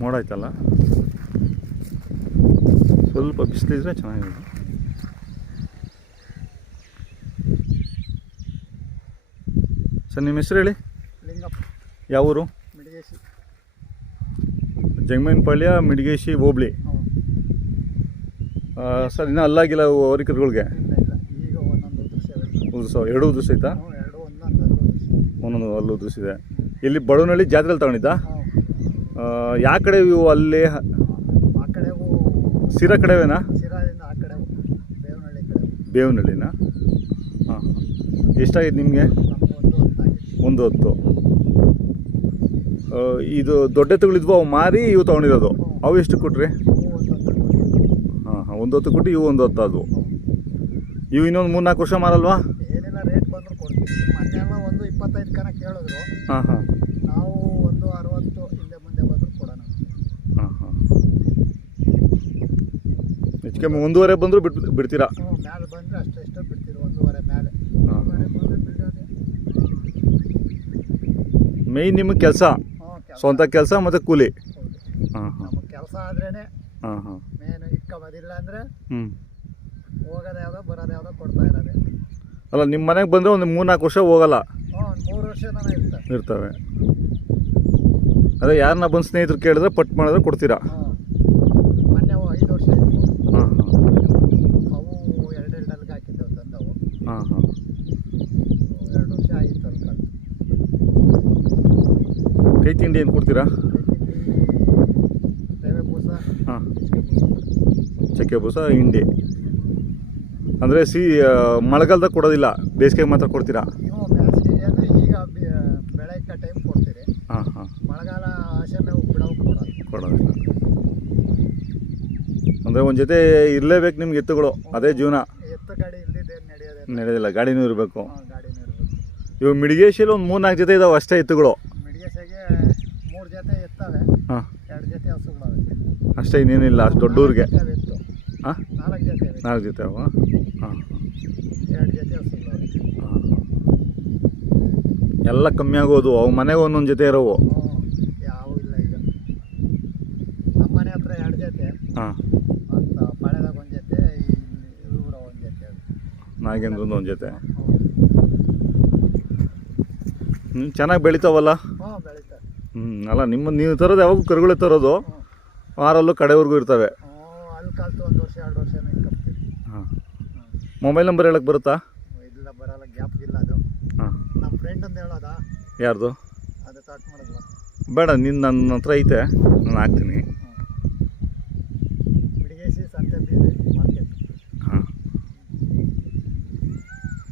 ಮೋಡ ಆಯ್ತಲ್ಲ, ಸ್ವಲ್ಪ ಬಿಸಿಲಿದ್ರೆ ಚೆನ್ನಾಗಿದೆ. ಸರ್ ನಿಮ್ಮ ಹೆಸರು ಹೇಳಿ. ಲಿಂಗಪ್ಪ. ಯಾವ ಊರು? ಮಿಡಿಗೇಶಿ. ಜಂಗಮೇನಪಾಳ್ಯ, ಮಿಡಿಗೇಶಿ ಹೋಬಳಿ. ಸರ್ ಇನ್ನೂ ಅಲ್ಲಾಗಿಲ್ಲ ಹೋರಿಕರುಗಳಿಗೆ? ಈಗ ಒಂದೊಂದು ಉದುರಿಸ. ಎರಡು ಉದುರಿಸೈತಾ? ಒಂದೊಂದು ಅಲ್ಲು ಉದುರಿಸಿದೆ. ಇಲ್ಲಿ ಬಡವನಹಳ್ಳಿ ಜಾತ್ರೆಯಲ್ಲಿ ತಗೊಂಡಿದ್ದ? ಯಾವ ಕಡೆ ಇವು? ಅಲ್ಲಿ ಆ ಕಡೆಗೂ ಸಿರಾ ಕಡೆವೇನಾ? ಸಿರಾದಿಂದ ಆ ಕಡೆ ಬೇವನಹಳ್ಳಿ ಕಡೆ. ಬೇವನಹಳ್ಳಿನಾ? ಹಾಂ. ಎಷ್ಟಾಗಿದೆ ನಿಮಗೆ? ಒಂದು 10. ಇದು ದೊಡ್ಡ ಎತ್ತುಗಳಿದ್ವು, ಅವು ಮಾರಿ ಇವು ತೊಗೊಂಡಿರೋದು. ಅವು ಎಷ್ಟು ಕೊಟ್ರಿ? ಹಾಂ ಹಾಂ, 1 ಕೊಟ್ಟು ಇವು 1 ಆದವು. ಇವು ಇನ್ನೊಂದು 3-4 ವರ್ಷ ಮಾರಲ್ವಾ? ಏನಿಲ್ಲ, ರೇಟ್ ಬಂದರೂ ಕೊಡ್ತೀವಿ. ಮೊನ್ನೆಲ್ಲ 1.25 ಕನ ಕೇಳಿದ್ರು. ಹಾಂ ಹಾಂ. ನಾವು 1.60 ಹಿಂದೆ ಮುಂದೆ ಬಂದರೂ ಕೊಡೋಣ. ಹಾಂ ಹಾಂ. ಹೆಚ್ಚು ಕಮ್ಮಿ 1.5 ಬಂದರೂ ಬಿಡ್ತೀರಾ? ಮ್ಯಾಲೆ ಬಂದರೆ ಅಷ್ಟೆಷ್ಟು ಬಿಡ್ತೀರಿ. 1.5 ಮೇಲೆ. ಹಾಂ. 1.5 ಬಂದರೆ ಬಿಡೋದೇ. ಮೇಯ್ನ್ ನಿಮಗೆ ಕೆಲಸ, ಸ್ವಂತ ಕೆಲಸ ಮತ್ತು ಕೂಲಿ. ಹಾಂ ಹಾಂ. ನಮಗೆ ಕೆಲಸ ಆದ್ರೇ ಹಾಂ ಹಾಂ. ಮೇನು ಇಕ್ಕಬೋದಿಲ್ಲ ಅಂದರೆ ಹ್ಞೂ. ಹೋಗೋದು ಯಾವುದೋ ಬರೋದು ಯಾವುದೋ ಕೊಡ್ತಾ ಇರೋದೆ. ಅಲ್ಲ, ನಿಮ್ಮ ಮನೆಗೆ ಬಂದರೆ ಒಂದು 3-4 ವರ್ಷ ಹೋಗಲ್ಲ? ಒಂದು 3 ವರ್ಷ ಇರ್ತವೆ. ಅದೇ ಯಾರನ್ನ ಬಂದು ಸ್ನೇಹಿತರು ಕೇಳಿದ್ರೆ ಪಟ್ ಮಾಡಿದ್ರೆ ಕೊಡ್ತೀರಾ? ಮೊನ್ನೆ 5 ವರ್ಷ ಇದ್ವು. ಹಾಂ ಹಾಂ. ಅವು 2 ಅಲ್ಲಿಗೆ ಹಾಕಿದ್ದವು ತಂದವು. ಹಾಂ ಹಾಂ. 2 ವರ್ಷ ಆಗಿತ್ತು ಅಲ್ಕ. ಕೈ ತಿಂಡಿ ಏನು ಕೊಡ್ತೀರಾ? ರವೆ ಬೂಸ. ಹಾಂ. ಚಕ್ಕೆ ಬೂಸ, ಹಿಂಡಿ. ಅಂದರೆ ಮಳೆಗಾಲದಾಗ ಕೊಡೋದಿಲ್ಲ, ಬೇಸಿಗೆಗೆ ಮಾತ್ರ ಕೊಡ್ತೀರಾ? ಇವು ಬೇಸಿಗೆ ಅಂದರೆ ಈಗ ಬೆಳಗ್ಗೆ ಟೈಮ್ ಕೊಡ್ತೀರಿ. ಹಾಂ ಹಾಂ. ಮಳೆಗಾಲ ಆಸೆ ನಾವು ಕೊಡೋದಿಲ್ಲ. ಅಂದರೆ ಒಂದು ಜೊತೆ ಇರಲೇಬೇಕು ನಿಮ್ಗೆ ಎತ್ತುಗಳು, ಅದೇ ಜೀವನ. ಎತ್ತು ಗಾಡಿ ಇಲ್ಲದಿದ್ದೇ ನಡೆಯೋದಿಲ್ಲ, ಗಾಡಿನೂ ಇರಬೇಕು. ಗಾಡಿನೂ ಇರಬೇಕು. ಇವು ಮಿಡಿಗೇಶಿಯಲ್ಲಿ ಒಂದು 3-4 ಜೊತೆ ಇದಾವೆ ಅಷ್ಟೇ ಎತ್ತುಗಳು? ಮಿಡಿಗೇಶಿಗೆ 3 ಜೊತೆ ಎತ್ತವೆ. ಹಾಂ. 2 ಜೊತೆ ಹಸುಗಳವೆ ಅಷ್ಟೇ, ಇನ್ನೇನಿಲ್ಲ ಅಷ್ಟು ದೊಡ್ಡವ್ರಿಗೆ. ಹಾಂ. 4 ಜೊತೆ. 4 ಜೊತೆ ಅವ? ಹಾಂ. 2 ಜೊತೆ ಹಸುಗಳವೆ. ಹಾಂ. ಎಲ್ಲ ಕಮ್ಮಿ ಆಗೋದು, ಅವು ಮನೆಗೆ ಒಂದೊಂದು ಜೊತೆ ಇರೋವು? ಯಾವೂ ಇಲ್ಲ ಈಗ. ನಮ್ಮನೆ ಹತ್ರ 2 ಜೊತೆ. ಹಾಂ. ಅಂತ ಪಾಳ್ಯದಾಗ 1 ಜೊತೆ, ಇವರ 1 ಜೊತೆ. ನಾಗೇಂದ್ರದ್ದು 1 ಜೊತೆ. ಚೆನ್ನಾಗಿ ಬೆಳಿತಾವಲ್ಲ? ಬೆಳಿತಾರೆ. ಅಲ್ಲ, ನೀವು ತರೋದು ಯಾವಾಗ ಕರುಗಳೇ ತರೋದು? ವಾರಲ್ಲೂ ಕಡೆವರೆಗೂ ಇರ್ತವೆ? ಅಲ್ಲಿ ಕಲ್ತು 1 ವರ್ಷ 2 ವರ್ಷ ಕಪ್ತೀವಿ. ಹಾಂ. ಮೊಬೈಲ್ ನಂಬರ್ ಹೇಳಕ್ಕೆ ಬರುತ್ತಾ? ಇಲ್ಲ, ಬರೋಲ್ಲ, ಗ್ಯಾಪ್ ಇಲ್ಲ ಅದು. ಹಾಂ. ನಮ್ಮ ಫ್ರೆಂಡ್ ಅಂತ ಹೇಳೋದಾ? ಯಾರ್ದು? ಅದು ಸ್ಟಾರ್ಟ್ ಮಾಡೋದು ಬೇಡ, ನನ್ನ ಹತ್ರ ಐತೆ, ನಾನು ಹಾಕ್ತೀನಿ.